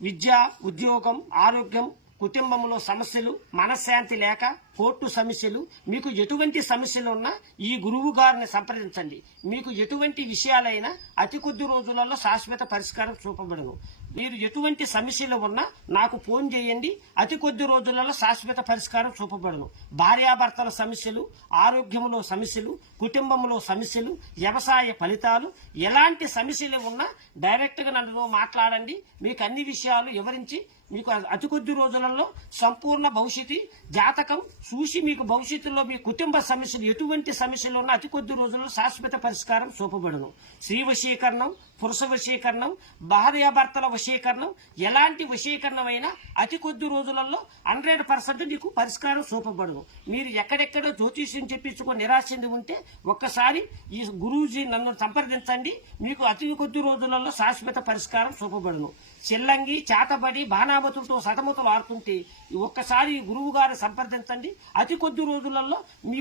విద్య, ఉద్యోగం, ఆరోగ్యం, కుటుంబంలో సమస్యలు, మనశ్శాంతి లేక, కోర్టు సమస్యలు, మీకు ఎటువంటి సమస్యలు ఉన్నా ఈ గురువు గారిని సంప్రదించండి. మీకు ఎటువంటి విషయాలైనా అతి కొద్ది రోజులలో శాశ్వత పరిష్కారం చూపబడను. మీరు ఎటువంటి సమస్యలు ఉన్నా నాకు ఫోన్ చేయండి. అతి కొద్ది రోజులలో శాశ్వత పరిష్కారం చూపబడను. భార్యాభర్తల సమస్యలు, ఆరోగ్యంలో సమస్యలు, కుటుంబంలో సమస్యలు, వ్యవసాయ ఫలితాలు, ఎలాంటి సమస్యలు ఉన్నా డైరెక్ట్ గా నన్ను మాట్లాడండి. మీకు అన్ని విషయాలు వివరించి మీకు అతి కొద్ది రోజులలో సంపూర్ణ భవిష్యత్తు జాతకం చూసి మీకు భవిష్యత్తులో మీ కుటుంబ సమస్యలు ఎటువంటి సమస్యలు ఉన్నా అతి కొద్ది రోజుల్లో శాశ్వత పరిష్కారం చూపబడును. స్త్రీ వశీకరణం, పురుష వశీకరణం, భార్యాభర్తల వశీకరణం, ఎలాంటి వశీకరణం అయినా అతి కొద్ది రోజులలో 100% నీకు పరిష్కారం చూపబడును. మీరు ఎక్కడెక్కడో జ్యోతిష్యం చెప్పించుకొని నిరాశ చెంది ఉంటే ఒక్కసారి ఈ గురూజీ నన్ను సంప్రదించండి. మీకు అతి కొద్ది రోజులలో శాశ్వత పరిష్కారం చూపబడును. చిల్లంగి, చేతబడి, బాణామతులతో సతమతులు ఆడుతుంటే ఒక్కసారి గురువు గారు సంప్రదించండి. అతి కొద్ది రోజులలో మీ